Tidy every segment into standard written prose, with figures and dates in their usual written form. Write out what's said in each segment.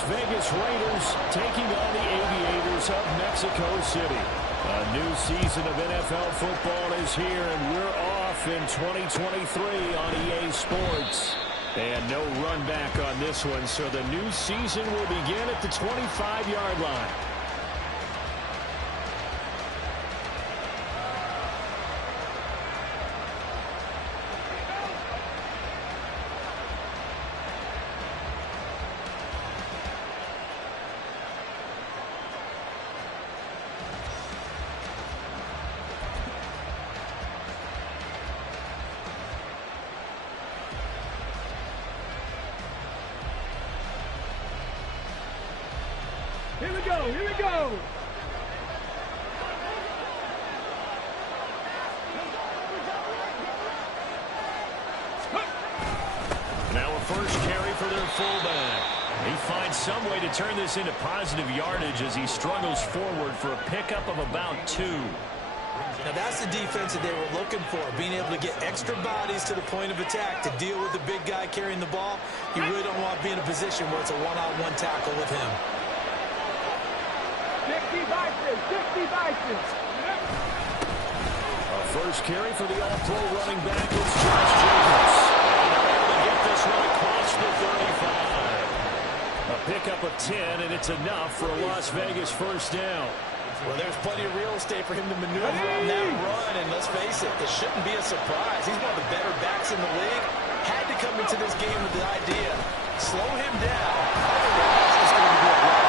Las Vegas Raiders taking on the Aviators of Mexico City. A new season of NFL football is here, and we're off in 2023 on EA Sports. And no run back on this one, so the new season will begin at the 25-yard line. Here we go, here we go. Now a first carry for their fullback. He finds some way to turn this into positive yardage as he struggles forward for a pickup of about 2. Now that's the defense that they were looking for, being able to get extra bodies to the point of attack to deal with the big guy carrying the ball. You really don't want to be in a position where it's a one-on-one tackle with him. 60 Bisons. A first carry for the all-pro running back is Josh Jacobs. And they're able to get this one across the 35. A pickup of 10, and it's enough for a Las Vegas first down. Well, there's plenty of real estate for him to maneuver on that run, and let's face it, it shouldn't be a surprise. He's one of the better backs in the league. Had to come into this game with the idea, slow him down. Otherwise, it's going to be a run.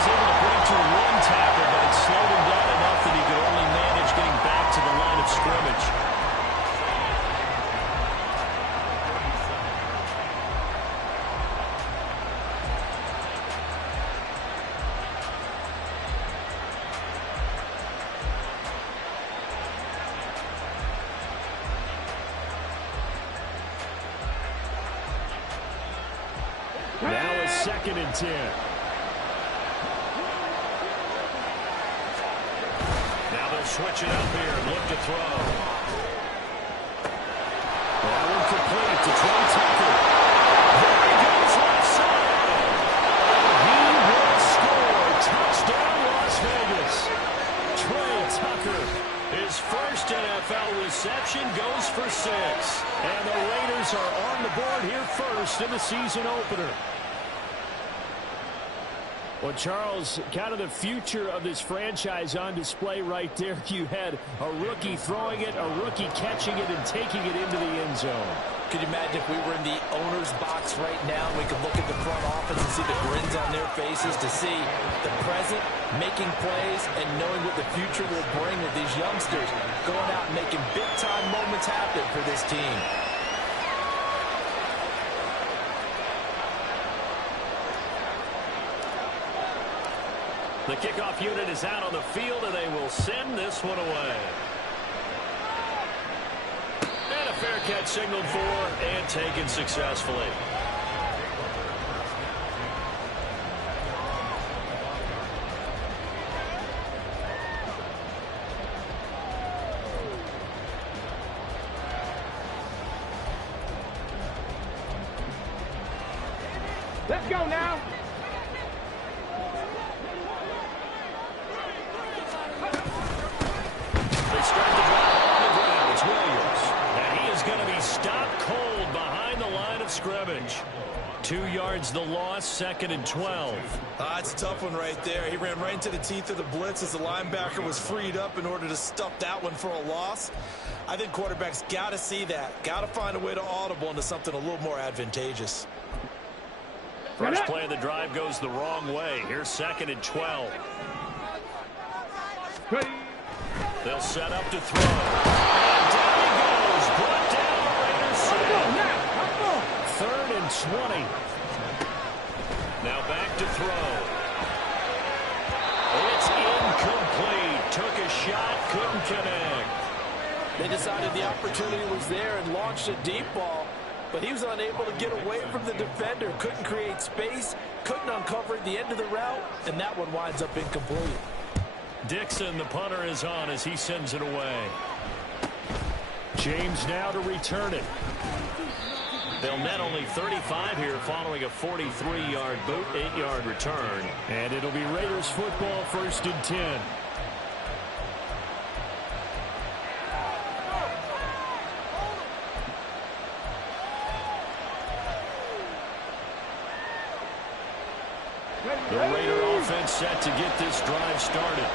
He's able to bring to one tackle, but it slowed him down enough that he could only manage getting back to the line of scrimmage. Now a 2nd and 10. Now they'll switch it up here and look to throw. That one complete to Trey Tucker. There he goes left side. He will score. Touchdown Las Vegas. Trey Tucker, his first NFL reception, goes for 6. And the Raiders are on the board here first in the season opener. Well, Charles, kind of the future of this franchise on display right there. You had a rookie throwing it, a rookie catching it, and taking it into the end zone. Could you imagine if we were in the owner's box right now, we could look at the front office and see the grins on their faces, to see the present, making plays, and knowing what the future will bring with these youngsters going out and making big-time moments happen for this team. The kickoff unit is out on the field, and they will send this one away. And a fair catch signaled for and taken successfully. Let's go now. They start the drive on the ground. It's Williams. And he is going to be stopped cold behind the line of scrimmage. 2 yards the loss, 2nd and 12. It's a tough one right there. He ran right into the teeth of the blitz as the linebacker was freed up in order to stuff that one for a loss. I think quarterbacks got to see that. Got to find a way to audible into something a little more advantageous. First play of the drive goes the wrong way. Here's 2nd and 12. They'll set up to throw. And down he goes. Brought down the Raiders. 3rd and 20. Now back to throw. It's incomplete. Took a shot, couldn't connect. They decided the opportunity was there and launched a deep ball, but he was unable to get away from the defender. Couldn't create space, couldn't uncover the end of the route, and that one winds up incomplete. Dixon, the punter, is on as he sends it away. James now to return it. They'll net only 35 here following a 43-yard boot, 8-yard return. And it'll be Raiders football, 1st and 10. The Raider offense set to get this drive started.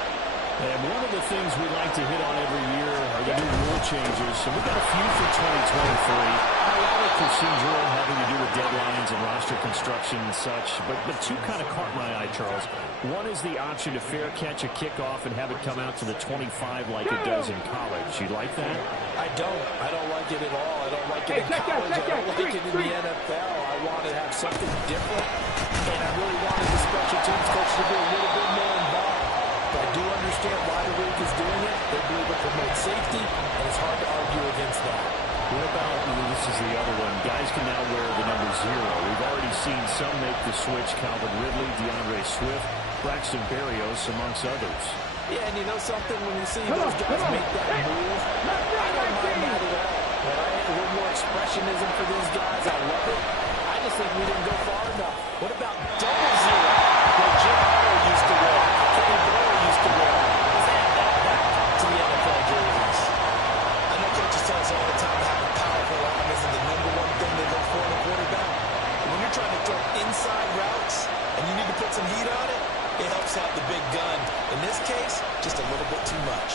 And one of the things we like to hit on every year are the new rule changes. So we've got a few for 2023. A lot of procedural, having to do with deadlines and roster construction and such. But two kind of caught my eye, Charles. One is the option to fair catch a kickoff and have it come out to the 25 like it does in college. You like that? I don't. I don't like it at all. I don't like it in college. I don't like it in the NFL. I want to have something different. And I really wanted the special teams coach to be a little bit more involved. But I do understand why the league is doing it. They believe it promotes safety, and it's hard to argue against that. What about, this is the other one, guys can now wear the number 0. We've already seen some make the switch, Calvin Ridley, DeAndre Swift, Braxton Berrios, amongst others. Yeah, and you know something, when you see those guys make that move, I don't mind that at all. Right? A little more expressionism for these guys, I love it. I just think we didn't go far enough. What about double 0? What Jim Harbaugh used to wear, Kenny Burrow used to wear. Let's add that back to the NFL jerseys. I know coaches tell us all the time to have a powerful arm isn't the #1 thing they look for in a quarterback. But when you're trying to throw inside routes and you need to put some heat on it, it helps out the big gun. In this case, just a little bit too much.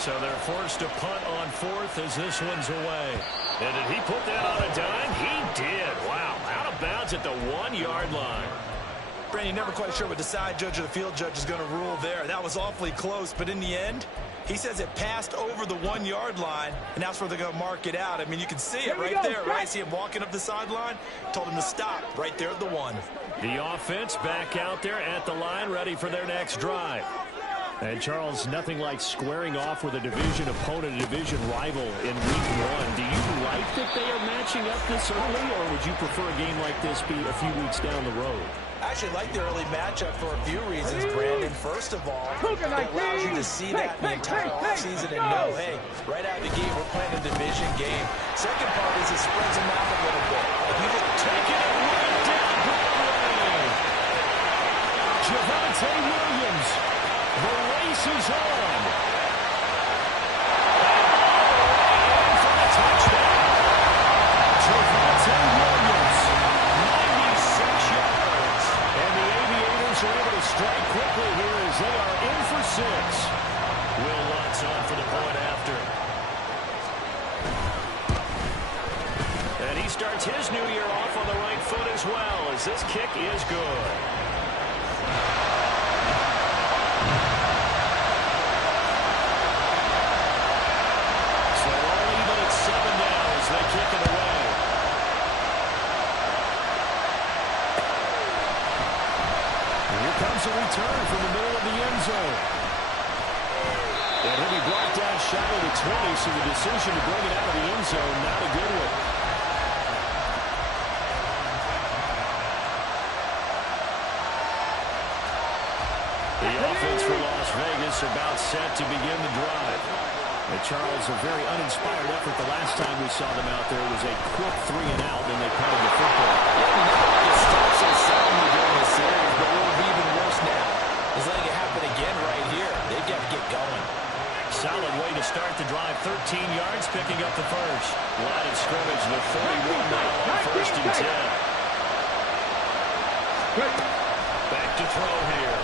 So they're forced to punt on 4th as this one's away. And did he put that on a dime? He did. Wow. Out of bounds at the 1-yard line. Brandon, never quite sure what the side judge or the field judge is going to rule there. That was awfully close, but in the end, he says it passed over the 1-yard line, and that's where they're going to mark it out. I mean, you can see it right there, right? See him walking up the sideline? Told him to stop right there at the 1. The offense back out there at the line, ready for their next drive. And, Charles, nothing like squaring off with a division opponent, a division rival in Week 1. Do you like that they are matching up this early, or would you prefer a game like this be a few weeks down the road? I actually like the early matchup for a few reasons, Brandon. First of all, it allows you to see that the entire offseason and know, hey, right out of the gate, we're playing a division game. Second part is it spreads them out a little bit. If you just take it right down Broadway. Javonte Williams. The race is on. And for the touchdown. Javonte Williams, 96 yards. And the Aviators are able to strike quickly here as they are in for 6. Will Lutz on for the point after. And he starts his new year off on the right foot as well, as this kick is good. They kick it away. And here comes a return from the middle of the end zone. And he'll be brought down shy of the 20, so the decision to bring it out of the end zone, not a good one. The offense for Las Vegas about set to begin the drive. And Charles, a very uninspired effort the last time we saw them out there was a quick 3-and-out, then they punted the football. It starts so soundly during the series, but what will be even worse now is letting it happen again right here. They've got to get going. Solid way to start the drive. 13 yards, picking up the first. Line of scrimmage, the 41 now on 1st and 10. Back to throw here.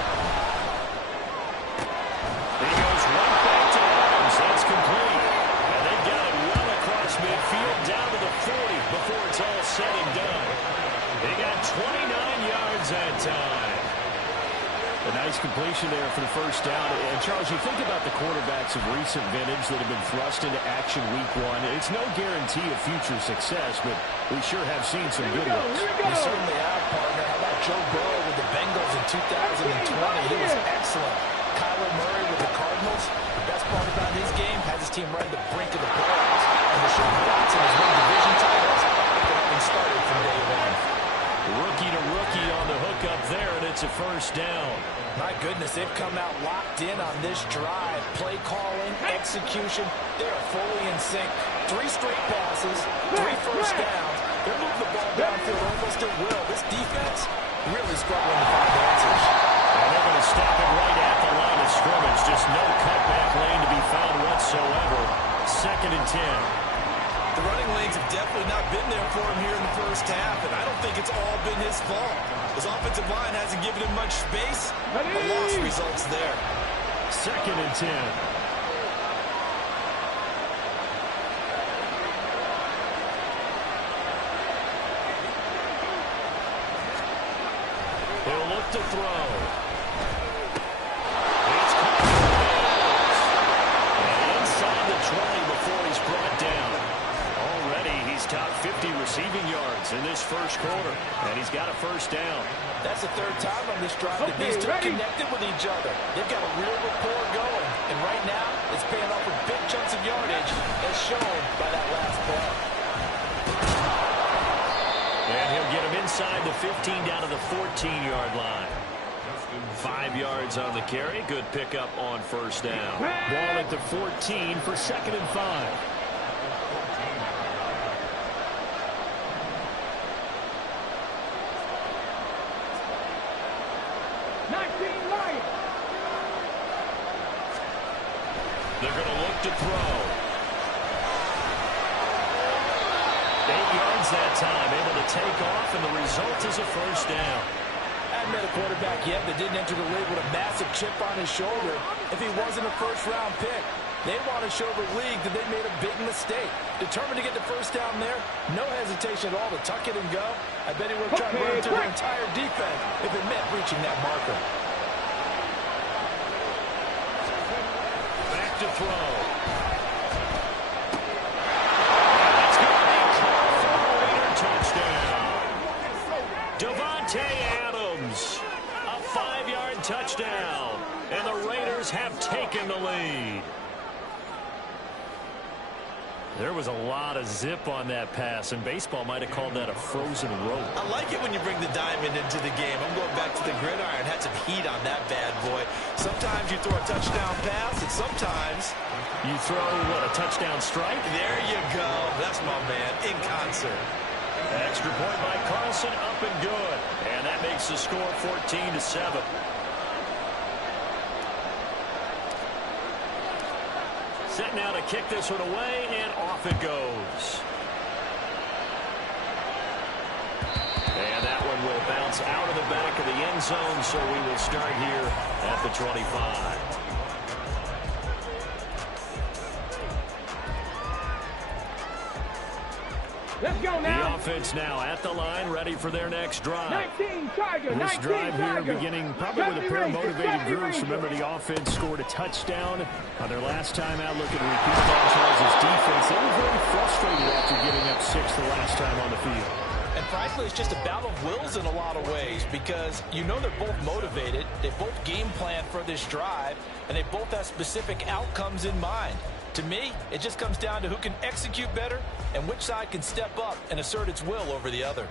He goes right back to Adams. That's complete. And they got it well across midfield down to the 40 before it's all said and done. They got 29 yards that time. A nice completion there for the first down. And, Charles, you think about the quarterbacks of recent vintage that have been thrust into action Week 1. It's no guarantee of future success, but we sure have seen some good ones. We certainly have, partner. How about Joe Burrow with the Bengals in 2020? He was excellent. Kyler Murray with the Cardinals. The best part about his game has his team right at the brink of the playoffs. And Deshaun Watson has won division titles after having started from day 1. Rookie to rookie on the hookup there, and it's a first down. My goodness, they've come out locked in on this drive. Play calling, execution, they're fully in sync. 3 straight passes, 3 first downs. They're moving the ball downfield almost at will. This defense really struggling to find answers. And they're going to stop it right at the line of scrimmage. Just no cutback lane to be found whatsoever. 2nd and 10. The running lanes have definitely not been there for him here in the first half, and I don't think it's all been his fault. His offensive line hasn't given him much space. The loss results there. 2nd and 10. He'll look to throw. It's caught. And inside the 20 before he's brought down. Already he's top 50 receiving yards in this first quarter. And he's got a first down. That's the 3rd time on this drive that these two connected with each other. They've got a real rapport going. And right now, it's paying off with big chunks of yardage, as shown by that last play. And he'll get him inside the 15 down to the 14-yard line. 5 yards on the carry. Good pickup on first down. Ball at the 14 for 2nd and 5. They're going to look to throw. 8 yards that time, able to take off, and the result is a first down. I haven't met a quarterback yet that didn't enter the league with a massive chip on his shoulder if he wasn't a first-round pick. They want to show the league that they made a big mistake. Determined to get the first down there, no hesitation at all to tuck it and go. I bet he would have tried to run through the entire defense if it meant reaching that marker. To throw. That's going to be caught for a Raider touchdown. Davante Adams, a 5-yard touchdown, and the Raiders have taken the lead. There was a lot of zip on that pass, and baseball might have called that a frozen rope. I like it when you bring the diamond into the game. I'm going back to the gridiron. Had some heat on that bad boy. Sometimes you throw a touchdown pass, and sometimes you throw, what, a touchdown strike? There you go. That's my man, in concert. Extra point by Carlson, up and good. And that makes the score 14-7. Set now to kick this one away, and off it goes. And that one will bounce out of the back of the end zone, so we will start here at the 25. Let's go now. The offense now at the line, ready for their next drive. 19 Tiger, This 19 drive here Tiger. beginning probably with a pair of motivated groups. Remember, the offense scored a touchdown on their last time out. Looking to repeat that. Charles' defense, they were very frustrated after giving up 6 the last time on the field. And frankly, it's just a battle of wills in a lot of ways because you know they're both motivated. They both game plan for this drive, and they both have specific outcomes in mind. To me, it just comes down to who can execute better and which side can step up and assert its will over the other.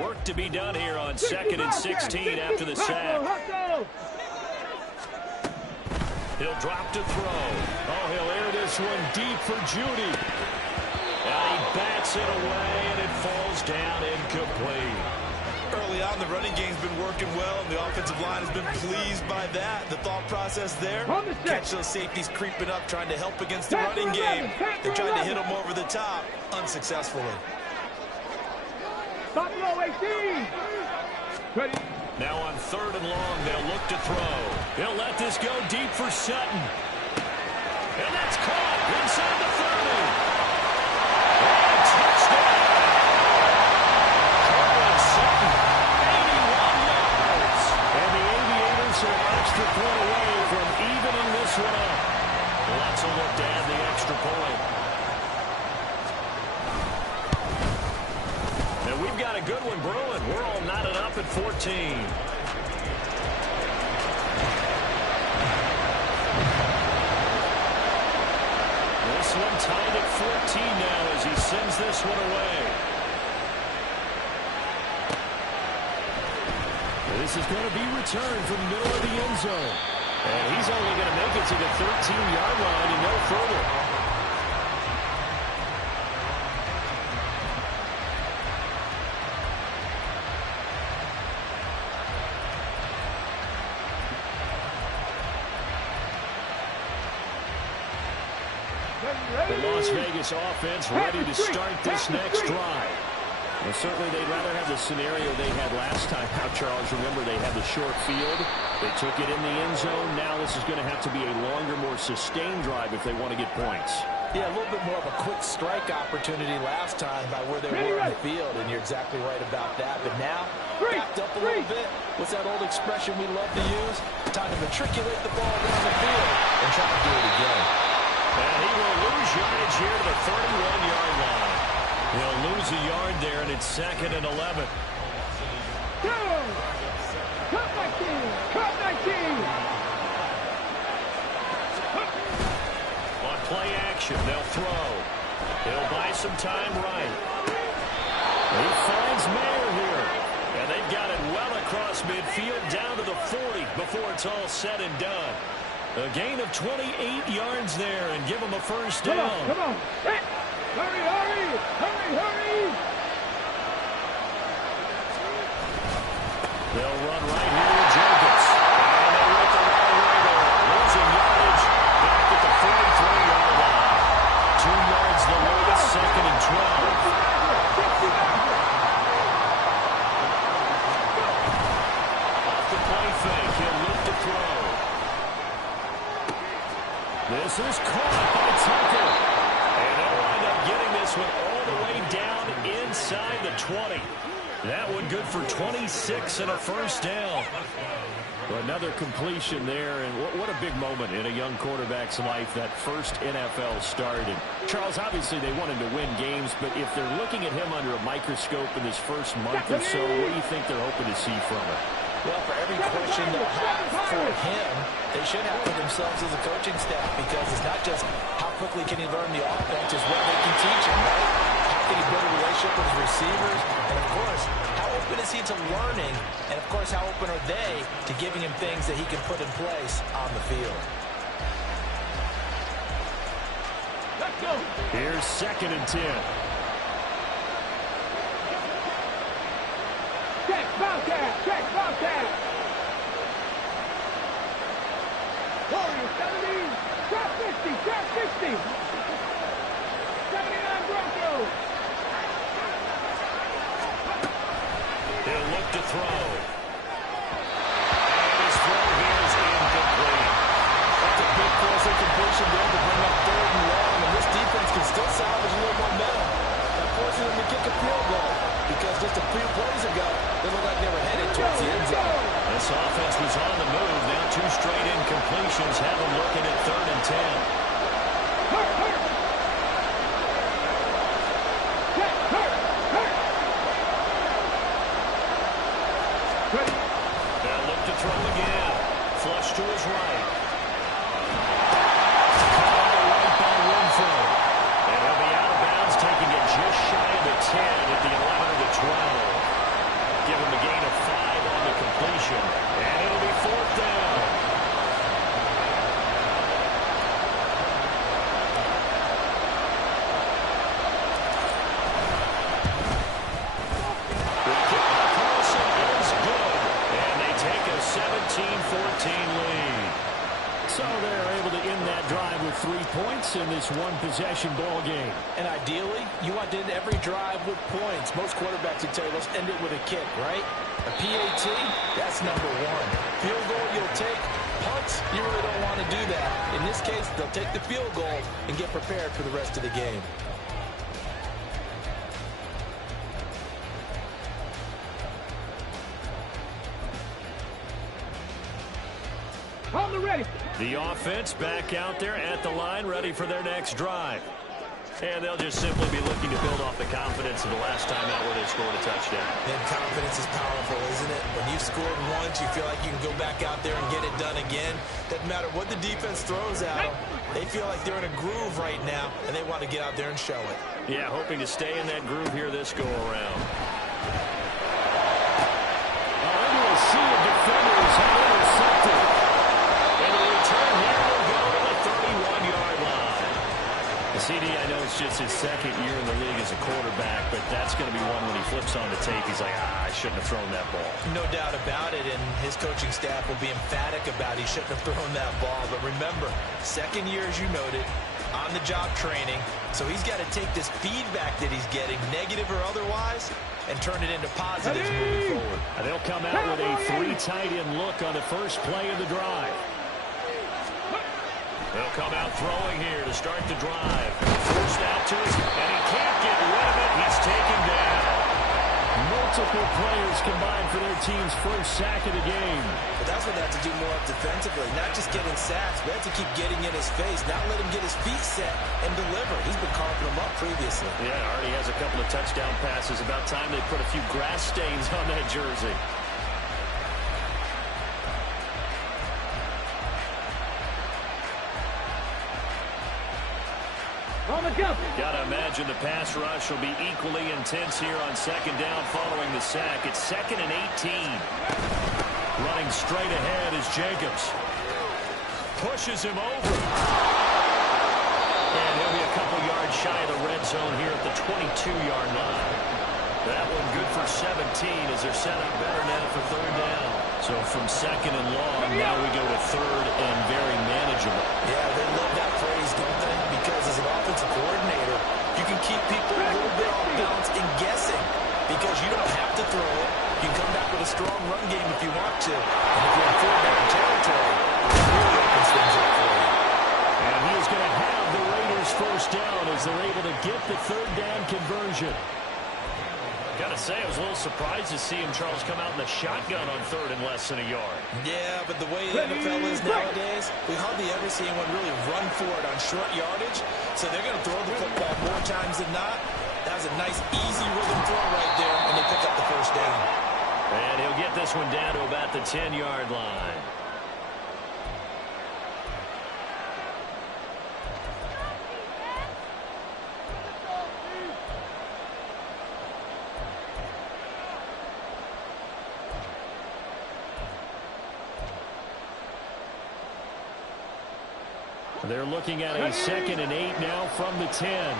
Work to be done here on 2nd and 16 after the sack. He'll drop to throw. Oh, he'll air this one deep for Judy. And he bats it away, and it falls down incomplete. Early on, the running game's been working well, and the offensive line has been pleased by that. The thought process there, catch those safeties creeping up, trying to help against the running game. They tried to hit them over the top, unsuccessfully. Stop low, 18. Ready. Now on 3rd and long, they'll look to throw. He'll let this go deep for Sutton. And that's caught inside the 30. And touchdown. Cortland Sutton, 81 yards. And the Aviators are an extra point away from evening this one up. Let's look to add the extra point. And we've got a good one brewing. We're all knotted up at 14. This one tied at 14 now as he sends this one away. This is going to be returned from the middle of the end zone. And he's only going to make it to the 13-yard line and no further. The Las Vegas offense ready to start this next drive. Well, certainly they'd rather have the scenario they had last time out, Charles. Remember, they had the short field. They took it in the end zone. Now this is going to have to be a longer, more sustained drive if they want to get points. Yeah, a little bit more of a quick strike opportunity last time by where they were on the field, and you're exactly right about that. But now, backed up a little bit. What's that old expression we love to use? Time to matriculate the ball down the field and try to do it again. And he will lose yardage here to the 31-yard line. He'll lose a yard there, and it's 2nd and 11. Go! Cut 19! Cut 19! On play action, they'll throw. He'll buy some time right. He finds Mayer here. And they've got it well across midfield down to the 40 before it's all said and done. A gain of 28 yards there and give them a first down. Come on. Hurry, hurry! Hurry, hurry! They'll run right here with Jacobs. And they went the right way there. Losing yardage back at the 43-yard line. 2 yards the latest, 2nd and 12. Off the play fake, he'll look to throw. This is caught by Tucker. And they'll wind up getting this one all the way down inside the 20. That one good for 26 and a first down. Another completion there, and what a big moment in a young quarterback's life, that first NFL start. And Charles, obviously they want him to win games, but if they're looking at him under a microscope in this first month or so, what do you think they're hoping to see from him? Well, for every question they'll have for him, they should have for themselves as a coaching staff, because it's not just how quickly can he learn the offense, it's what they can teach him, right? How can he build a relationship with his receivers? And, of course, how open is he to learning? And, of course, how open are they to giving him things that he can put in place on the field? Let's go! Here's 2nd and 10. Check, Bobcat! Check, Bobcat! Warriors, 70! Trap 50! Trap 50! 79 Broncos! He'll look to throw. And his throw here is incomplete. That's a big force incompletion there to bring up 3rd and long, and this defense can still salvage a little momentum. That forces them to kick a field goal, because just a few plays ago, they looked like they were headed towards the end zone. This offense was on the move. Now 2 straight incompletions have them looking at 3rd and 10. Hurt, hurt! Check, hurt, hurt! Ready? They'll look to throw again. Flush to his right. Caught on the right by Renfro. And he'll be out of bounds, taking it just shy of the 10 at the 11 of the 12. Give him a gain of 5 on the completion. And it'll be 4th down. The kick by Carlson is good. And they take a 17-14 lead. So they're able to end that drive with 3 points in this one-possession ball game. And ideally, you want to end every drive with points. Most quarterbacks would tell you, let's end it with a kick, right? A PAT, that's number 1. Field goal, you'll take. Punts, you really don't want to do that. In this case, they'll take the field goal and get prepared for the rest of the game. On the ready! The offense back out there at the line, ready for their next drive. And they'll just simply be looking to build off the confidence of the last time out where they scored a touchdown. And confidence is powerful, isn't it? When you've scored once, you feel like you can go back out there and get it done again. Doesn't matter what the defense throws at them. They feel like they're in a groove right now, and they want to get out there and show it. Yeah, hoping to stay in that groove here this go-around. Into a sea of defenders, intercepted. And it's just his second year in the league as a quarterback, but that's going to be one when he flips on the tape, he's like, I shouldn't have thrown that ball. No doubt about it, and his coaching staff will be emphatic about he shouldn't have thrown that ball. But remember, second year, as you noted, on-the-job training, so he's got to take this feedback that he's getting, negative or otherwise, and turn it into positives moving forward. And they'll come out with a 3 tight end look on the first play of the drive. They'll come out throwing here to start the drive. Forced out to us, and he can't get rid of it. He's taken down. Multiple players combined for their team's first sack of the game. But that's what they have to do more of defensively. Not just getting sacks, but have to keep getting in his face. Not let him get his feet set and deliver. He's been carving them up previously. Yeah, already has a couple of touchdown passes. About time they put a few grass stains on that jersey. Gotta imagine the pass rush will be equally intense here on second down following the sack. It's 2nd and 18. Running straight ahead is Jacobs. Pushes him over. And he'll be a couple yards shy of the red zone here at the 22-yard line. That one good for 17 as they're set up better now for 3rd down. So from 2nd and long, now we go to 3rd and very manageable. Yeah, they love that phrase, don't they? Because as an offensive coordinator, you can keep people a little bit off balance and guessing because you don't have to throw it. You can come back with a strong run game if you want to. And if you're in 4th down territory, it really opens things up for you. And he is going to have the Raiders first down as they're able to get the 3rd down conversion. Gotta say, I was a little surprised to see him, Charles, come out in the shotgun on 3rd and less than a yard. Yeah, but the way the NFL is nowadays, we hardly ever see anyone really run for it on short yardage. So they're going to throw the football more times than not. That was a nice, easy rhythm throw right there, and they pick up the first down. And he'll get this one down to about the 10-yard line. They're looking at a 2nd and 8 now from the 10.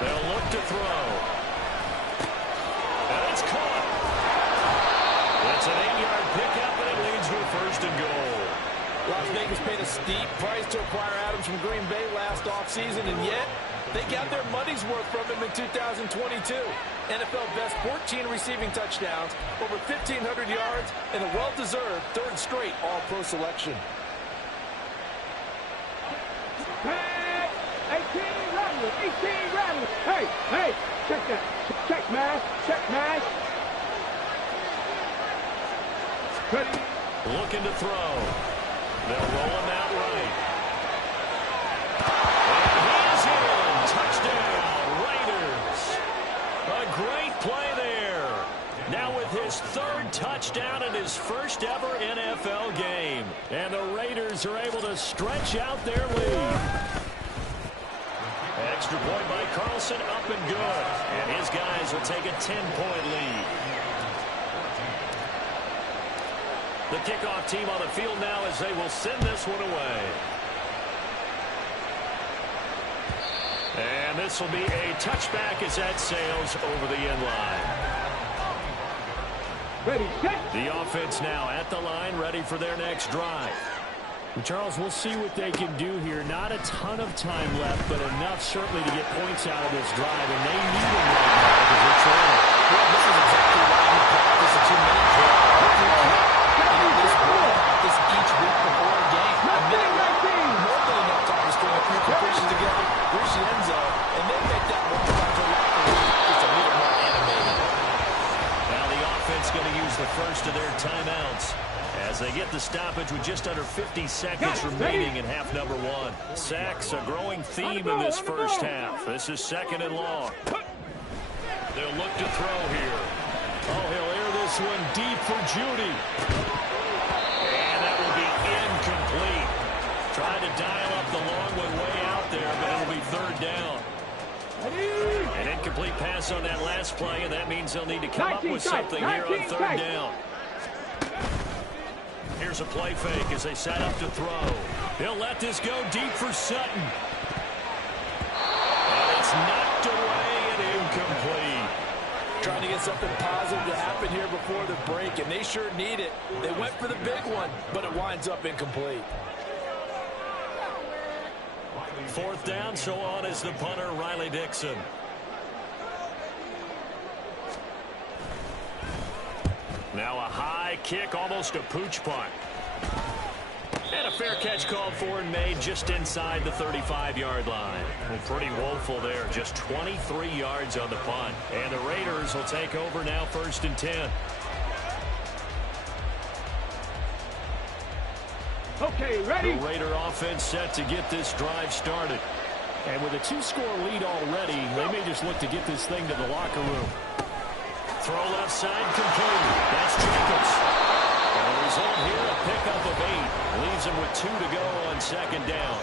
They'll look to throw. And it's caught. That's an 8-yard pickup, and it leads to a 1st and goal. Las Vegas paid a steep price to acquire Adams from Green Bay last offseason, and yet they got their money's worth from him in 2022. NFL best 14 receiving touchdowns, over 1,500 yards, and a well-deserved 3rd straight All-Pro selection. Hey, 18 Rattler, 18 Rattler. Hey, check that. Check mash, check mash. Ready. Looking to throw. They'll roll him out right. Touchdown, Raiders. A great play there. Now with his 3rd touchdown in his first ever NFL game. And the Raiders are able to stretch out their lead. Extra point by Carlson, up and good. And his guys will take a 10-point lead. The kickoff team on the field now as they will send this one away. And this will be a touchback as that sails over the end line. Ready, set. The offense now at the line, ready for their next drive. And Charles, we'll see what they can do here. Not a ton of time left, but enough certainly to get points out of this drive. And they need them right now because they're trailing. Well, this is exactly why you practice a 2-minute drill. This each week before a game. A minute more than enough time to string a few completions together, reach the end zone, and then make that one back to just a little more animated. Now the offense going to use the first of their timeouts as they get the stoppage with just under 50 seconds remaining in half number 1. Sacks, a growing theme in this first half. This is 2nd and long. They'll look to throw here. Oh, he'll air this one deep for Judy. And that will be incomplete. Tried to dial up the long one way out there, but it'll be 3rd down. An incomplete pass on that last play, and that means they'll need to come up with something here on 3rd down. Here's Here's a play fake as they set up to throw. He'll let this go deep for Sutton. And it's knocked away and incomplete. Trying to get something positive to happen here before the break, and they sure need it. They went for the big one, but it winds up incomplete. 4th down, so on is the punter, Riley Dixon. Now a high kick, almost a pooch punt. And a fair catch called for and made just inside the 35-yard line. Well, pretty woeful there, just 23 yards on the punt. And the Raiders will take over now, 1st and 10. Okay, ready? The Raider offense set to get this drive started. And with a 2-score lead already, they may just look to get this thing to the locker room. Throw left side complete. That's Jacobs. And the result here, a pickup of 8. Leaves them with 2 to go on 2nd down.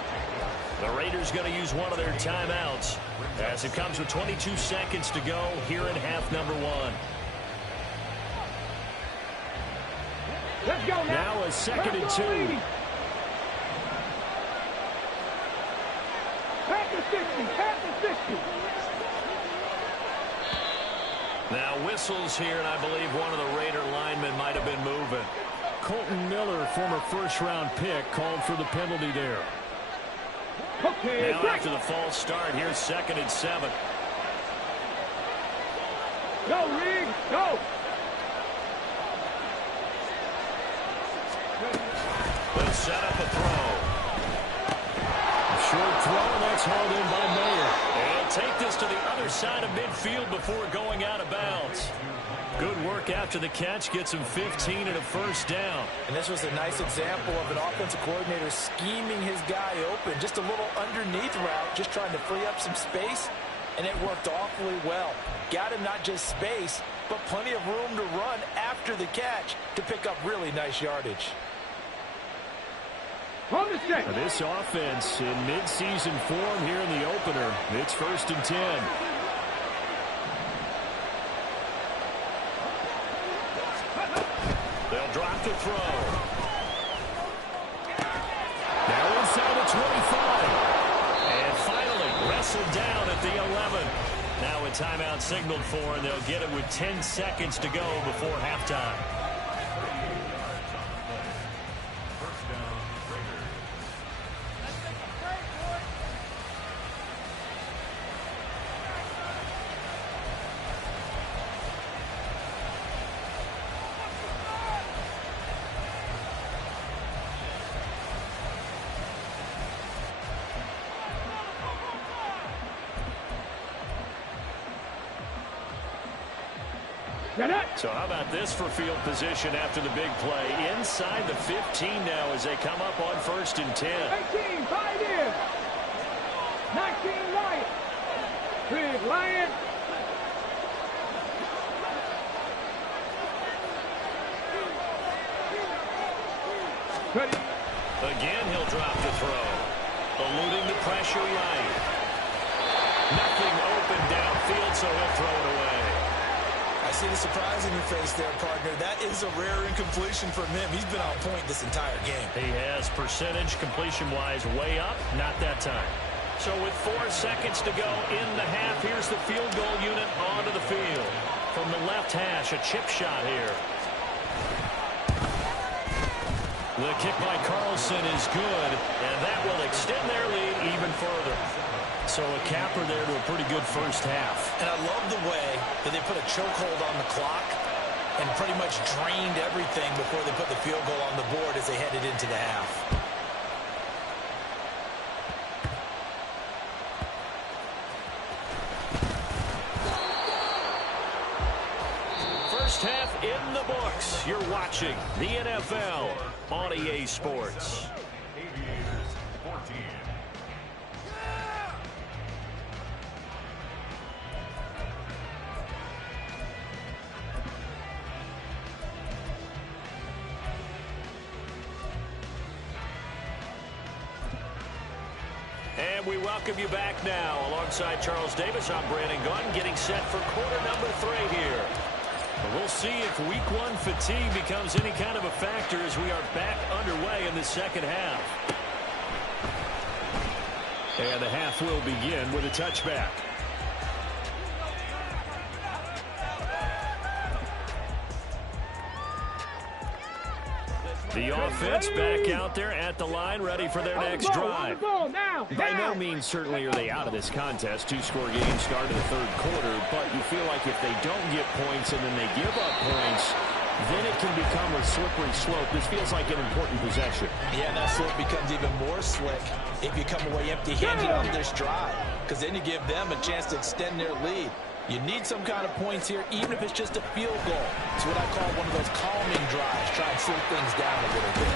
The Raiders going to use one of their timeouts as it comes with 22 seconds to go here in half number 1. Let's go now. Now a 2nd and 2. Pass the 60. Pass the 60. Now whistles here, and I believe one of the Raider linemen might have been moving. Colton Miller, former 1st-round pick, called for the penalty there. Okay, Now after the false start, here's 2nd and 7. Go, Reed. Go. They'll set up a throw. Short throw, and that's hauled in by Mayer. And take this to the other side of midfield before going out of bounds. Good work after the catch. Gets him 15 and a 1st down. And this was a nice example of an offensive coordinator scheming his guy open. Just a little underneath route, just trying to free up some space, and it worked awfully well. Got him not just space, but plenty of room to run after the catch to pick up really nice yardage. On the set. This offense in midseason form here in the opener. It's 1st and 10. They'll drop the throw. Now inside the 25. And finally wrestled down at the 11. Now a timeout signaled for, and they'll get it with 10 seconds to go before halftime. So how about this for field position after the big play? Inside the 15 now as they come up on 1st and 10. 18, 5 in. 19, Lion. Big Lion. Ready. Again, he'll drop the throw. Eluding the pressure right. Nothing open downfield, so he'll throw it away. I see the surprise in your face there, partner. That is a rare incompletion from him. He's been on point this entire game. He has percentage completion-wise way up, not that time. So with 4 seconds to go in the half, here's the field goal unit onto the field. From the left hash, a chip shot here. The kick by Carlson is good, and that will extend their lead even further. So a capper there to a pretty good first half. And I love the way that they put a chokehold on the clock and pretty much drained everything before they put the field goal on the board as they headed into the half. First half in the books. You're watching the NFL on EA Sports. And we welcome you back now. Alongside Charles Davis, I'm Brandon Gunn, getting set for quarter number 3 here. But we'll see if week one fatigue becomes any kind of a factor as we are back underway in the second half. And the half will begin with a touchback. The offense back out there at the line, ready for their next drive. By no means certainly are they out of this contest. Two-score game start of the third quarter, but you feel like if they don't get points and then they give up points, then it can become a slippery slope. This feels like an important possession. Yeah, that slope becomes even more slick if you come away empty-handed on this drive, because then you give them a chance to extend their lead. You need some kind of points here, even if it's just a field goal. It's what I call one of those calming drives. Try and slow things down a little bit.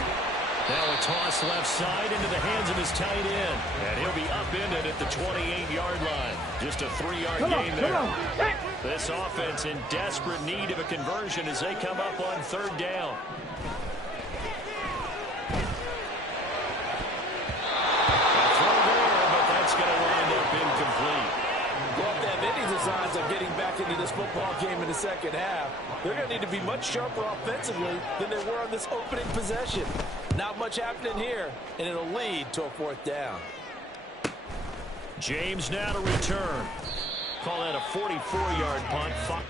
Now a toss left side into the hands of his tight end. And he'll be upended at the 28-yard line. Just a 3-yard gain there. This offense in desperate need of a conversion as they come up on third down. A throw there, but that's going to wind up incomplete. Well, if they have any designs of getting back into this football game in the second half, they're going to need to be much sharper offensively than they were on this opening possession. Not much happening here, and it'll lead to a fourth down. James now to return. Call that a 44-yard punt.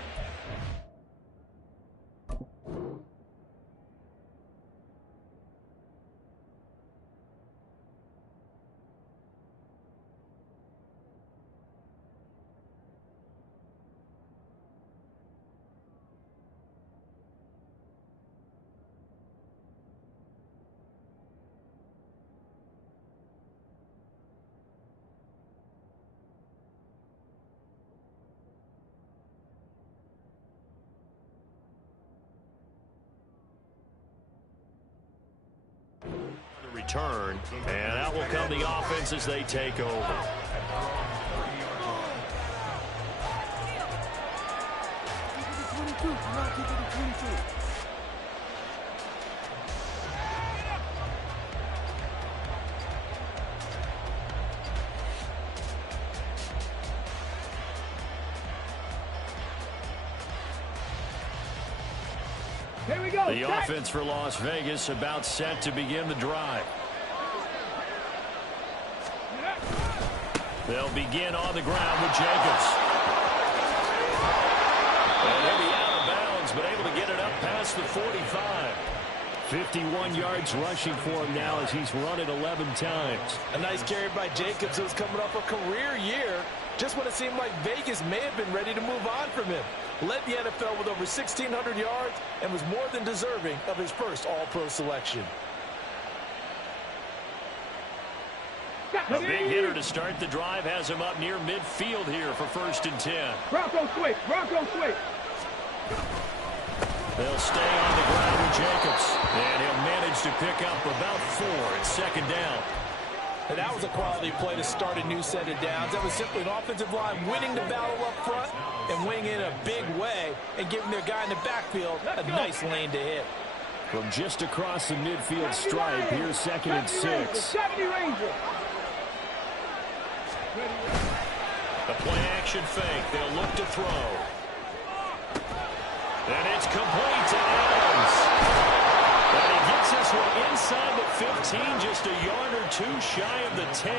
Return, and out will come the offense as they take over. Here we go. The offense for Las Vegas about set to begin the drive. They'll begin on the ground with Jacobs. And he'll be out of bounds, but able to get it up past the 45. 51 yards rushing for him now as he's run it 11 times. A nice carry by Jacobs, who's coming off a career year. Just when it seemed like Vegas may have been ready to move on from him. Led the NFL with over 1,600 yards and was more than deserving of his first All-Pro selection. A big hitter to start the drive has him up near midfield here for 1st and 10. Bronco switch. Bronco switch. They'll stay on the ground with Jacobs. And he'll manage to pick up about 4 at 2nd down. And that was a quality play to start a new set of downs. That was simply an offensive line winning the battle up front and winning in a big way and giving their guy in the backfield a nice lane to hit. From just across the midfield stripe, here's 2nd and 6. 70 Ranger. The play-action fake. They'll look to throw. And it's complete to Adams. And he gets this one inside the 15, just a yard or 2 shy of the 10.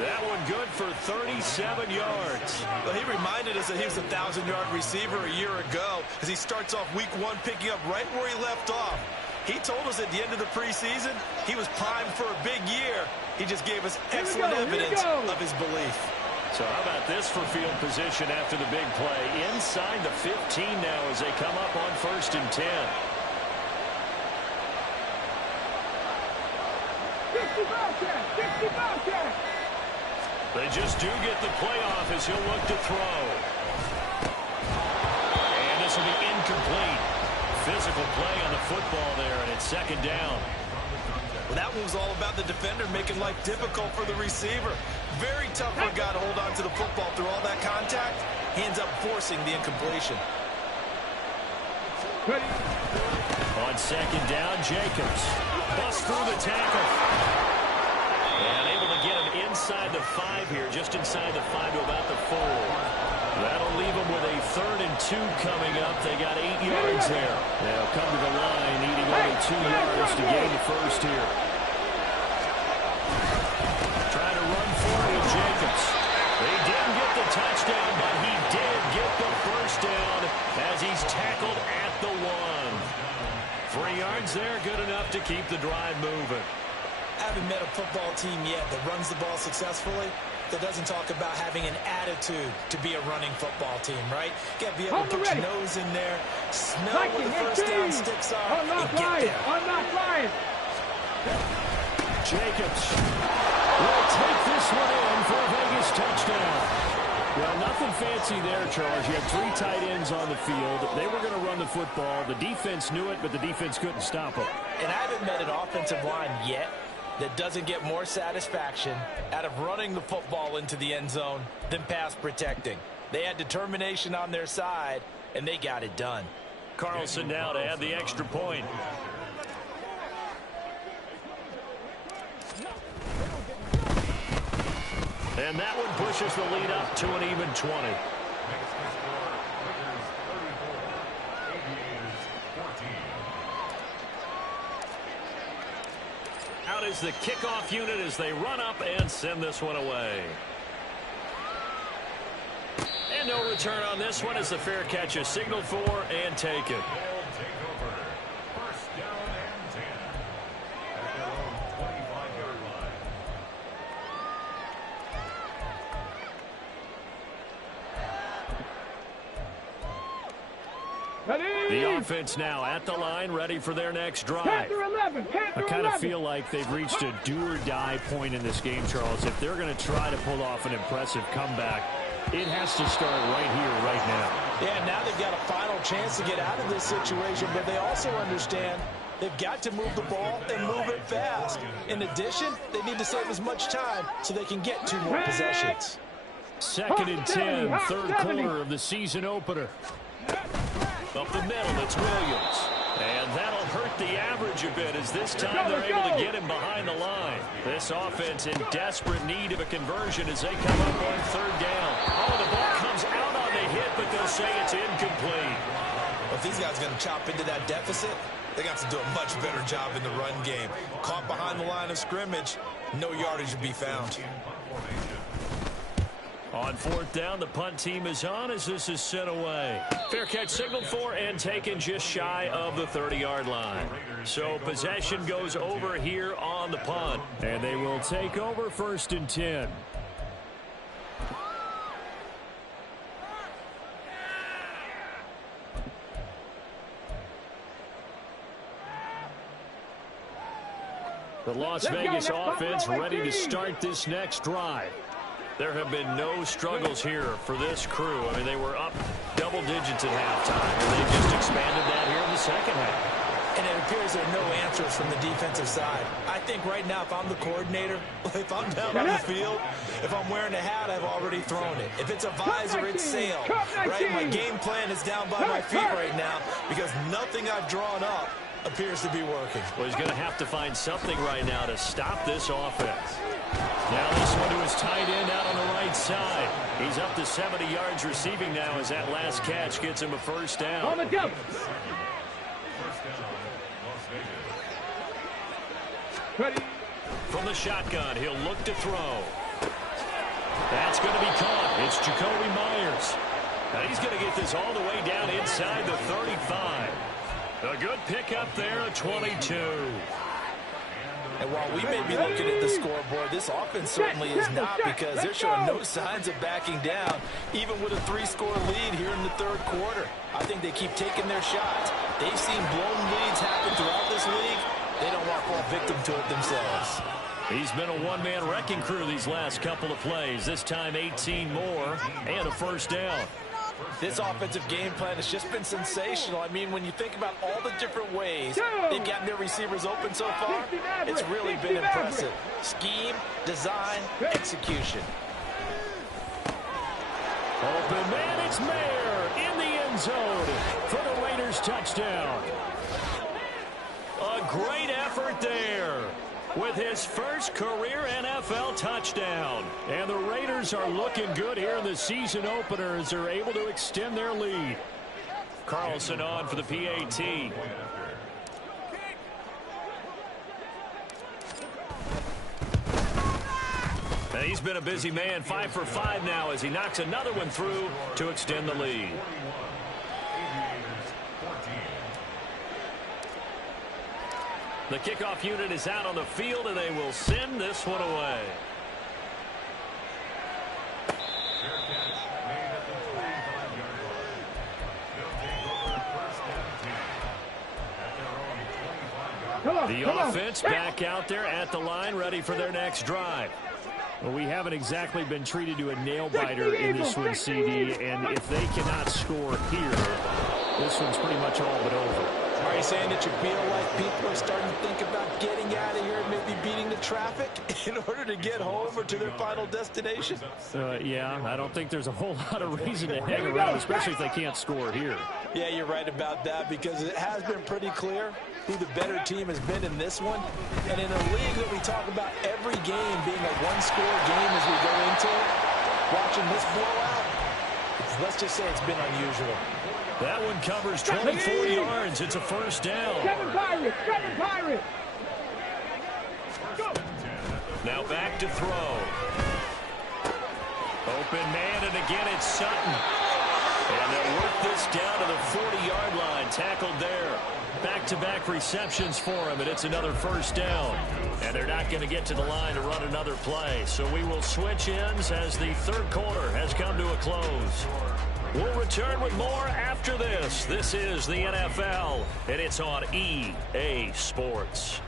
That one good for 37 yards. Well, he reminded us that he was a 1,000-yard receiver a year ago as he starts off week 1 picking up right where he left off. He told us at the end of the preseason he was primed for a big year. He just gave us excellent evidence of his belief. So how about this for field position after the big play? Inside the 15 now as they come up on 1st and 10. 60 Bobcat. 60 Bobcat. They just do get the playoff as he'll look to throw. And this will be incomplete. Physical play on the football there, and it's 2nd down. Well, that one was all about the defender making life difficult for the receiver. Very tough for a guy to hold on to the football through all that contact. He ends up forcing the incompletion. On 2nd down, Jacobs busts through the tackle. And able to get him inside the 5 here, just inside the 5 to about the 4. That'll leave them with a 3rd and 2 coming up. They got 8 yards there. They'll come to the line, needing only 2 yards to gain the first here. Trying to run for it with Jacobs. They didn't get the touchdown, but he did get the first down as he's tackled at the 1. 3 yards there, good enough to keep the drive moving. I haven't met a football team yet that runs the ball successfully that doesn't talk about having an attitude to be a running football team, right? You got to be able to put your nose in there, smell where the first down sticks are, and get there. I'm not flying. Jacobs will take this one in for a Vegas touchdown. Well, nothing fancy there, Charles. You had 3 tight ends on the field. They were going to run the football. The defense knew it, but the defense couldn't stop them. And I haven't met an offensive line yet that doesn't get more satisfaction out of running the football into the end zone than pass protecting. They had determination on their side, and they got it done. Carlson now to add the extra point. And that one pushes the lead up to an even 20. Out is the kickoff unit as they run up and send this one away. And no return on this one as the fair catch is signaled for and taken. The offense now at the line, ready for their next drive. I kind of feel like they've reached a do-or-die point in this game, Charles. If they're going to try to pull off an impressive comeback, it has to start right here, right now. Yeah, now they've got a final chance to get out of this situation, but they also understand they've got to move the ball and move it fast. In addition, they need to save as much time so they can get 2 more possessions. 2nd and 10, 3rd quarter of the season opener. Up the middle, it's Williams. And that'll hurt the average a bit as this time they're able to get him behind the line. This offense in desperate need of a conversion as they come up on 3rd down. Oh, the ball comes out on the hit, but they'll say it's incomplete. If these guys are going to chop into that deficit, they got to do a much better job in the run game. Caught behind the line of scrimmage, no yardage to be found. On 4th down, the punt team is on as this is sent away. Fair catch signaled for and taken just shy of the 30-yard line. So possession goes over here on the punt. And they will take over 1st and 10. The Las Vegas offense ready to start this next drive. There have been no struggles here for this crew. I mean, they were up double digits at halftime, and they just expanded that here in the 2nd half. And it appears there are no answers from the defensive side. I think right now, if I'm the coordinator, if I'm down on the field, if I'm wearing a hat, I've already thrown it. If it's a visor, it's sailed. Right? My game plan is down by my feet right now because nothing I've drawn up appears to be working. Well, he's going to have to find something right now to stop this offense. Now this one to his tight end out on the right side. He's up to 70 yards receiving now as that last catch gets him a 1st down. On the double. Ready. From the shotgun, he'll look to throw. That's going to be caught. It's Jacoby Myers. And he's going to get this all the way down inside the 35. A good pickup there, a 22. And while we may be looking at the scoreboard, this offense certainly is not because they're showing no signs of backing down, even with a 3-score lead here in the 3rd quarter. I think they keep taking their shots. They've seen blown leads happen throughout this league. They don't want to fall victim to it themselves. He's been a one-man wrecking crew these last couple of plays. This time 18 more and a 1st down. This offensive game plan has just been sensational. I mean, when you think about all the different ways they've gotten their receivers open so far, it's really been impressive. Scheme, design, execution. Open man, it's Mayer in the end zone for the Raiders touchdown. A great effort there. with his first career NFL touchdown. And the Raiders are looking good here in the season opener as they're able to extend their lead. Carlson on for the PAT. And he's been a busy man, 5 for 5 now as he knocks another one through to extend the lead. The kickoff unit is out on the field, and they will send this one away. The offense back out there at the line, ready for their next drive. Well, we haven't exactly been treated to a nail-biter in this one, CD, and if they cannot score here, this one's pretty much all but over. Are you saying that you feel like people are starting to think about getting out of here and maybe beating the traffic in order to get home or to their final destination? Yeah, I don't think there's a whole lot of reason to hang around, especially if they can't score here. Yeah, you're right about that because it has been pretty clear who the better team has been in this one. And in a league that we talk about every game being a one-score game as we go into it, watching this blowout, let's just say it's been unusual. That one covers 24 yards. It's a first down. Seven Pirates. Go. Now back to throw. Open man, and again it's Sutton. And they'll work this down to the 40-yard line. Tackled there. Back-to-back receptions for him, and it's another first down. And they're not going to get to the line to run another play. So we will switch ends as the third quarter has come to a close. We'll return with more after this. This is the NFL, and it's on EA Sports.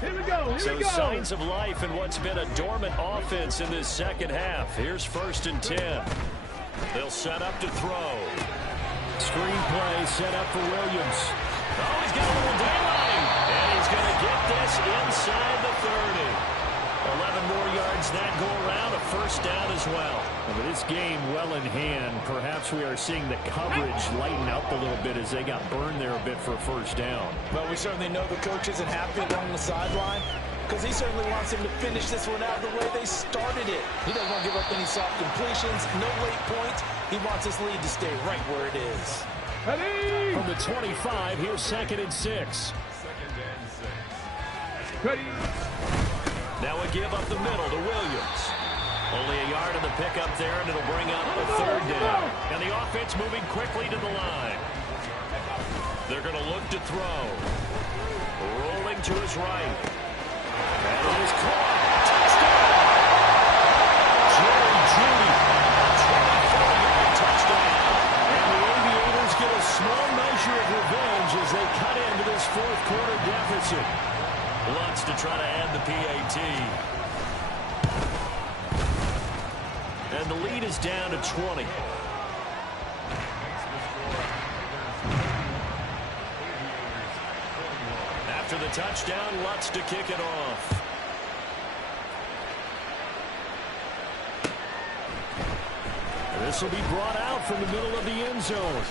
Here we go. Signs of life in what's been a dormant offense in this second half. Here's 1st and 10. They'll set up to throw. Screen play set up for Williams. Oh, he's got a little daylight. And he's going to get this inside the 30. 11 more yards that go around, a first down as well. And with this game well in hand, perhaps we are seeing the coverage lighten up a little bit as they got burned there a bit for a first down. Well, we certainly know the coach isn't happy along the sideline because he certainly wants him to finish this one out the way they started it. He doesn't want to give up any soft completions, no late points. He wants his lead to stay right where it is. From the 25, here's 2nd and 6. Now a give up the middle to Williams. Only a yard in the pickup there, and it'll bring up a 3rd down. And the offense moving quickly to the line. They're going to look to throw. Rolling to his right. And it is caught. Touchdown! Jerry Jeudy. 24-yard touchdown. And the Aviators get a small measure of revenge as they cut into this 4th quarter deficit. Lutz to try to add the PAT. And the lead is down to 20. After the touchdown, Lutz to kick it off. This will be brought out from the middle of the end zone.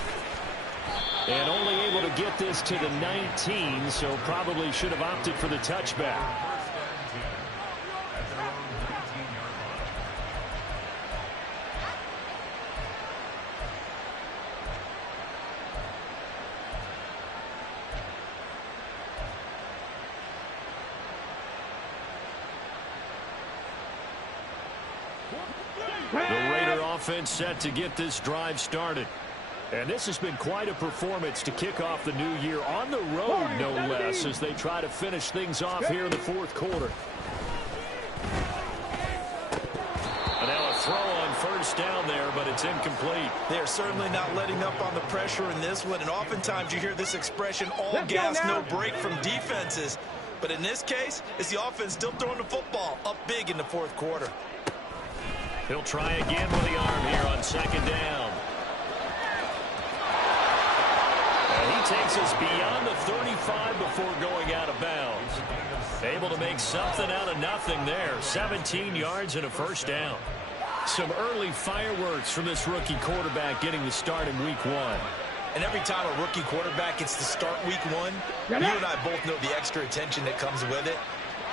And only able to get this to the 19, so probably should have opted for the touchback. The Raider offense set to get this drive started. And this has been quite a performance to kick off the new year on the road, no less, as they try to finish things off here in the 4th quarter. And now a throw on first down there, but it's incomplete. They're certainly not letting up on the pressure in this one, and oftentimes you hear this expression, all gas, no break from defenses. But in this case, it's the offense still throwing the football up big in the 4th quarter. He'll try again with the arm here on 2nd down. He takes us beyond the 35 before going out of bounds. Able to make something out of nothing there. 17 yards and a first down. Some early fireworks from this rookie quarterback getting the start in week 1. And every time a rookie quarterback gets to start week one, you and I both know the extra attention that comes with it.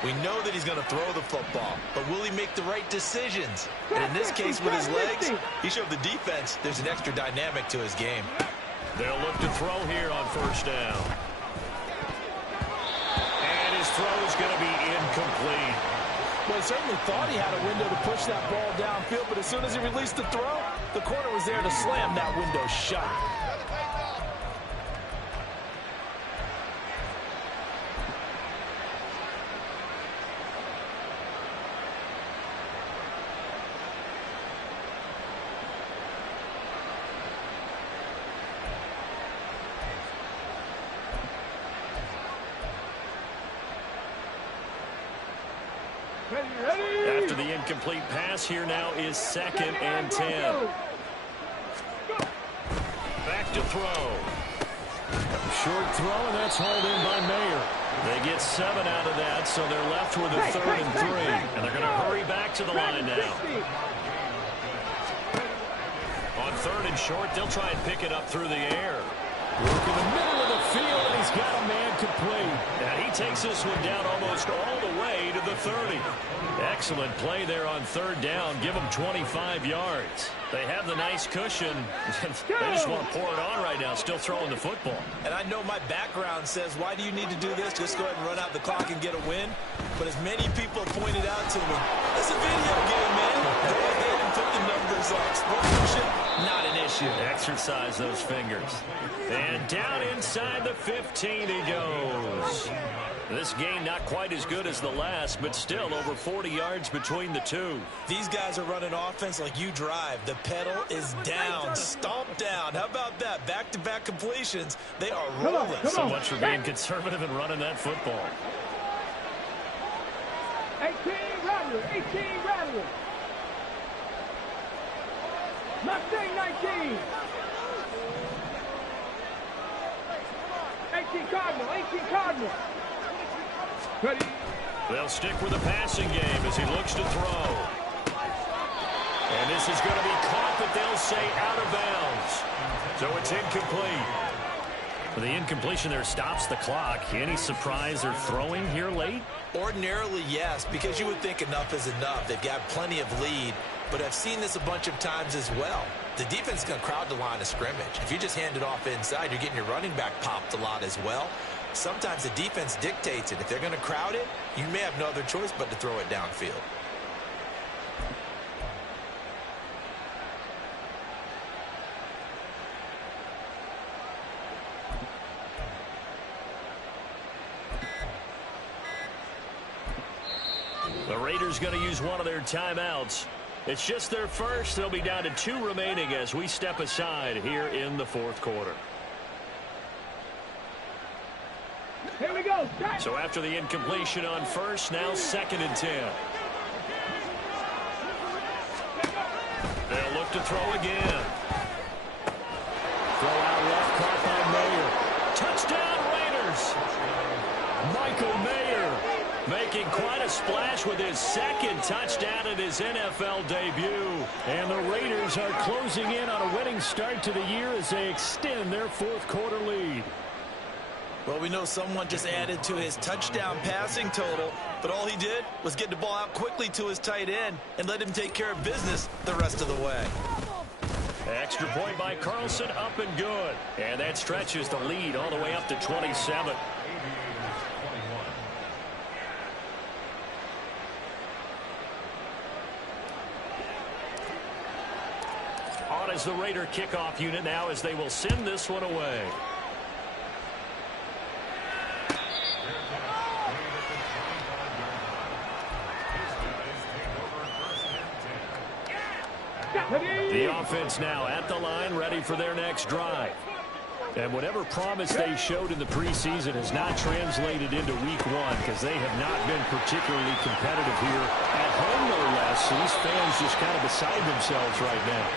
We know that he's going to throw the football, but will he make the right decisions? And in this case, with his legs, he showed the defense there's an extra dynamic to his game. They'll look to throw here on first down. And his throw is going to be incomplete. Well, he certainly thought he had a window to push that ball downfield, but as soon as he released the throw, the corner was there to slam that window shut. After the incomplete pass, here now is 2nd and 10. Back to throw. Short throw, and that's hauled in by Mayer. They get 7 out of that, so they're left with a 3rd and 3. And they're going to hurry back to the line now. On 3rd and short, they'll try and pick it up through the air. Work in the middle of the field, and he's got a man complete. And he takes this one down almost all the way to the 30. Excellent play there on 3rd down. Give them 25 yards. They have the nice cushion. They just want to pour it on right now, still throwing the football. And I know my background says, why do you need to do this? Just go ahead and run out the clock and get a win. But as many people pointed out to me, it's a video game, man. Go ahead and put the numbers up. Sportsmanship, not an issue. Exercise those fingers. And down inside the 15 he goes. This game not quite as good as the last, but still over 40 yards between the two. These guys are running offense like you drive. The pedal is down, stomped down. How about that? Back-to-back completions. They are rolling. So much for being conservative and running that football. 18 Rattler, 18 Rattler. Mustang 19. 18 Cardinal, 18 Cardinal. Ready. They'll stick with the passing game as he looks to throw. And this is going to be caught, but they'll say out of bounds. So it's incomplete. The incompletion there stops the clock. Any surprise they're throwing here late? Ordinarily, yes, because you would think enough is enough. They've got plenty of lead, but I've seen this a bunch of times as well. The defense is going to crowd the line of scrimmage. If you just hand it off inside, you're getting your running back popped a lot as well. Sometimes the defense dictates it. If they're going to crowd it, you may have no other choice but to throw it downfield. The Raiders going to use one of their timeouts. It's just their first. They'll be down to 2 remaining as we step aside here in the 4th quarter. Here we go. So after the incompletion on first, now 2nd and 10. They'll look to throw again. Throw out left, caught by Mayer. Touchdown Raiders! Michael Mayer making quite a splash with his 2nd touchdown in his NFL debut. And the Raiders are closing in on a winning start to the year as they extend their 4th quarter lead. Well, we know someone just added to his touchdown passing total, but all he did was get the ball out quickly to his tight end and let him take care of business the rest of the way. Extra point by Carlson, up and good. And that stretches the lead all the way up to 27. On as the Raider kickoff unit now as they will send this one away. The offense now at the line, ready for their next drive. And whatever promise they showed in the preseason has not translated into week 1 because they have not been particularly competitive here at home, no less. So these fans just kind of beside themselves right now.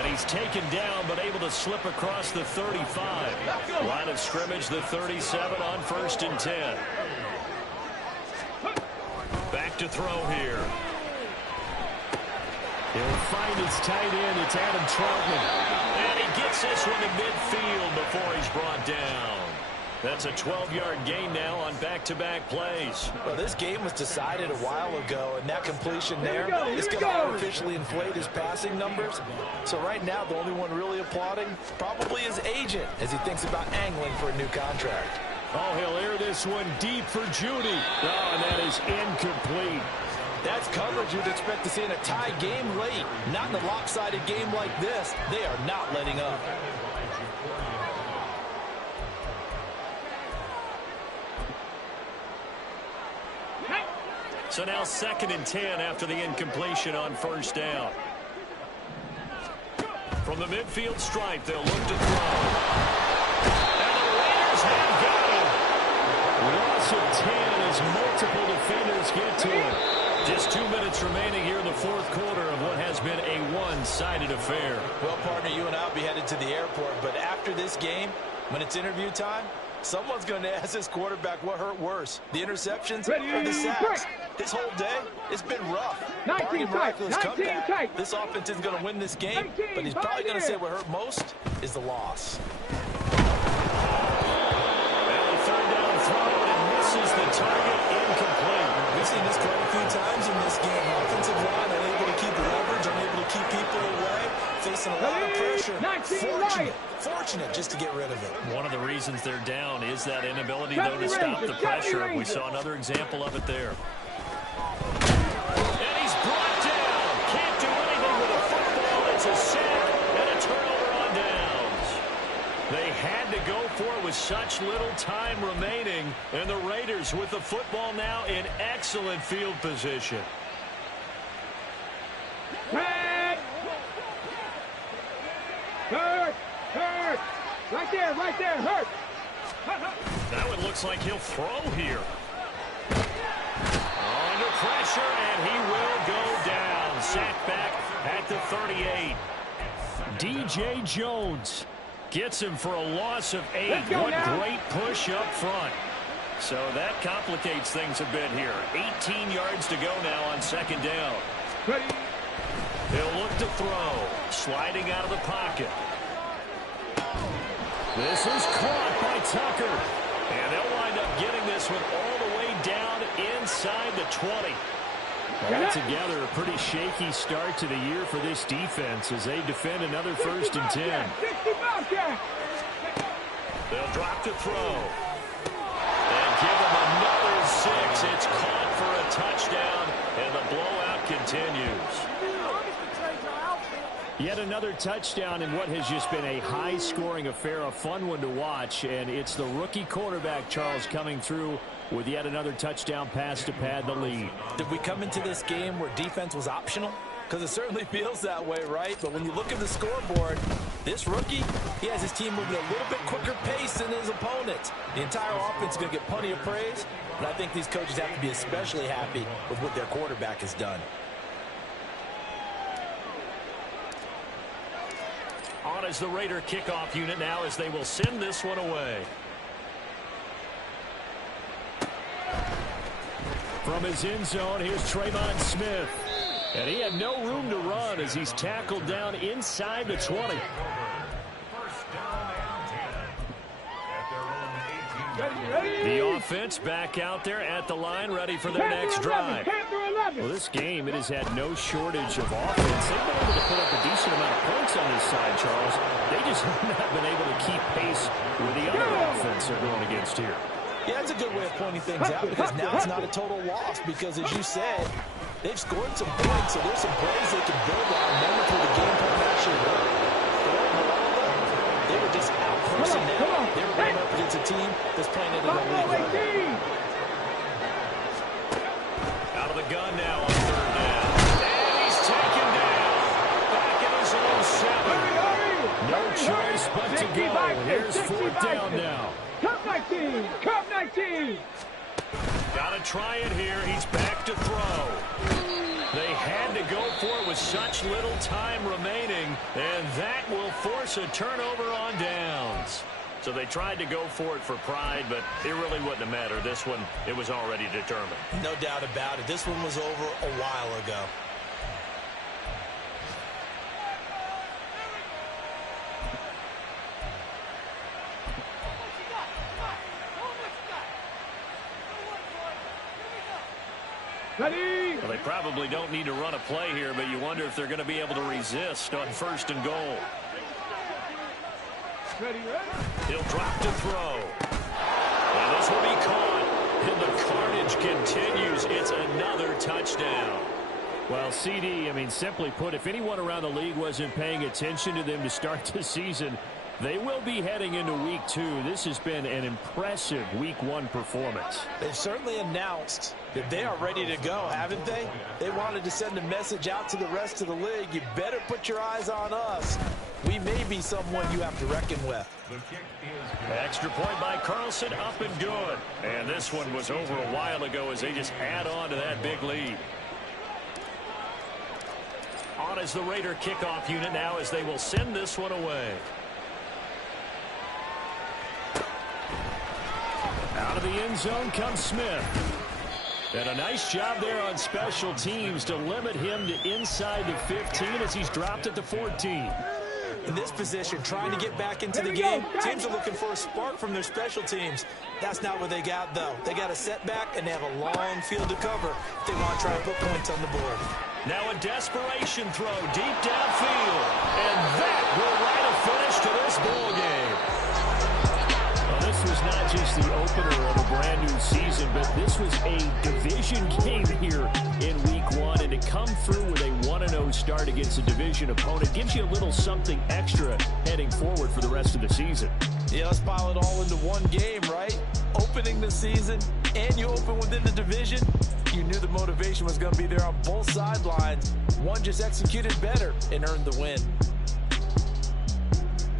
And he's taken down but able to slip across the 35. Line of scrimmage, the 37 on 1st and 10. Back to throw here. He'll find his tight end. It's Adam Troutman. And he Gets this one to midfield before he's brought down. That's a 12-yard gain now on back-to-back plays. Well, this game was decided a while ago, and that completion there is going to artificially inflate his passing numbers. So right now, the only one really applauding probably his agent as he thinks about angling for a new contract. Oh, he'll air this one deep for Judy. Oh, and that is incomplete. That's coverage you'd expect to see in a tie game late. Not in a lopsided game like this. They are not letting up. So now 2nd and 10 after the incompletion on first down. From the midfield stripe, they'll look to throw. And the Raiders have got him. Loss of 10 as multiple defenders get to him. Just 2 minutes remaining here in the fourth quarter of what has been a one-sided affair. Well, partner, you and I will be headed to the airport, but after this game, when it's interview time, someone's going to ask this quarterback what hurt worse, the interceptions or the sacks. This whole day, it's been rough. 19 miraculous comeback. tight. This offense isn't going to win this game, but he's probably going to say what hurt most is the loss. And 3rd down throw, and it misses the target, incomplete. We've seen this quite a few times in this game. Offensive line unable to keep leverage, unable to keep people away, facing a lot of pressure. Fortunate just to get rid of it. One of the reasons they're down is that inability, though, to stop the pressure. We saw another example of it there. And he's brought down. Can't do anything with a football. It's a sack and a turnover on downs. They had to go for it with such little time remaining. And the Raiders with the football now in excellent field position. Hurt! Right there, hurt! That one looks like he'll throw here. Under pressure, and he will go down. Sacked back at the 38. D.J. Jones gets him for a loss of 8. What great push up front. So that complicates things a bit here. 18 yards to go now on 2nd down. They'll look to throw. Sliding out of the pocket. This is caught by Tucker. And they'll wind up getting this one all the way down inside the 20. Altogether, a pretty shaky start to the year for this defense as they defend another 1st and 10. They'll drop to throw. And give them another 6. It's caught for a touchdown, and the blowout continues. Yet another touchdown in what has just been a high-scoring affair, a fun one to watch, and it's the rookie quarterback, Charles, coming through with yet another touchdown pass to pad the lead. Did we come into this game where defense was optional? Because it certainly feels that way, right? But when you look at the scoreboard, this rookie, he has his team moving a little bit quicker pace than his opponents. The entire offense is going to get plenty of praise, but I think these coaches have to be especially happy with what their quarterback has done. On as the Raider kickoff unit now as they will send this one away. From his end zone, here's Trayvon Smith. And he had no room to run as he's tackled down inside the 20. The offense back out there at the line, ready for their next drive. Well, this game, it has had no shortage of offense. They've been able to put up a decent amount of points on this side, Charles. They just have not been able to keep pace with the other offense they're going against here. Yeah, that's a good way of pointing things out because now it's not a total loss because, as you said, they've scored some points, so there's some plays they can build on moments where the game plan actually worked. But overall, though, they were just out-pushing them. They were going up against a team that's playing it in the league. Out of the gun now on 3rd down. And he's taken down. Back in his own 7. No choice but to go. Here's 4th down now. Cup 19! Cup 19! Gotta try it here. He's back to throw. They had to go for it with such little time remaining, and that will force a turnover on downs. So they tried to go for it for pride, but it really wouldn't have mattered. This one, it was already determined. No doubt about it. This one was over a while ago. Ready? Well, they probably don't need to run a play here, but you wonder if they're going to be able to resist on 1st and goal. Ready, ready? He'll drop to throw. And this will be caught. And the carnage continues. It's another touchdown. Well, CD, I mean, simply put, if anyone around the league wasn't paying attention to them to start the season, they will be heading into Week 2. This has been an impressive Week 1 performance. They've certainly announced that they are ready to go, haven't they? They wanted to send a message out to the rest of the league. You better put your eyes on us. We may be someone you have to reckon with. Extra point by Carlson, up and good. And this one was over a while ago as they just add on to that big lead. On as the Raider kickoff unit now as they will send this one away. Out of the end zone comes Smith. And a nice job there on special teams to limit him to inside the 15 as he's dropped at the 14. In this position, trying to get back into the game, teams are looking for a spark from their special teams. That's not what they got, though. They got a setback, and they have a long field to cover if they want to try and put points on the board. Now a desperation throw deep downfield. And that will write a finish to this ball game. Well, this was not just the opener of a brand new season, but this was a division game here in Week 1. And to come through with a 1-0 start against a division opponent gives you a little something extra heading forward for the rest of the season. Yeah, let's pile it all into one game, right? Opening the season, and you open within the division. You knew the motivation was going to be there on both sidelines. One just executed better and earned the win.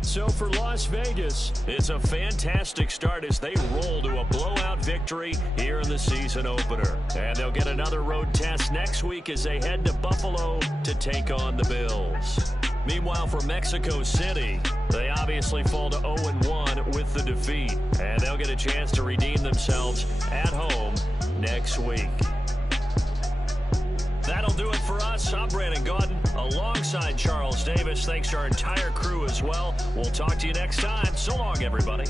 So for Las Vegas, it's a fantastic start as they roll to a blowout victory here in the season opener. And they'll get another road test next week as they head to Buffalo to take on the Bills. Meanwhile, for Mexico City, they obviously fall to 0-1 with the defeat. And they'll get a chance to redeem themselves at home next week. That'll do it for us. I'm Brandon Gaudin alongside Charles Davis. Thanks to our entire crew as well. We'll talk to you next time. So long, everybody.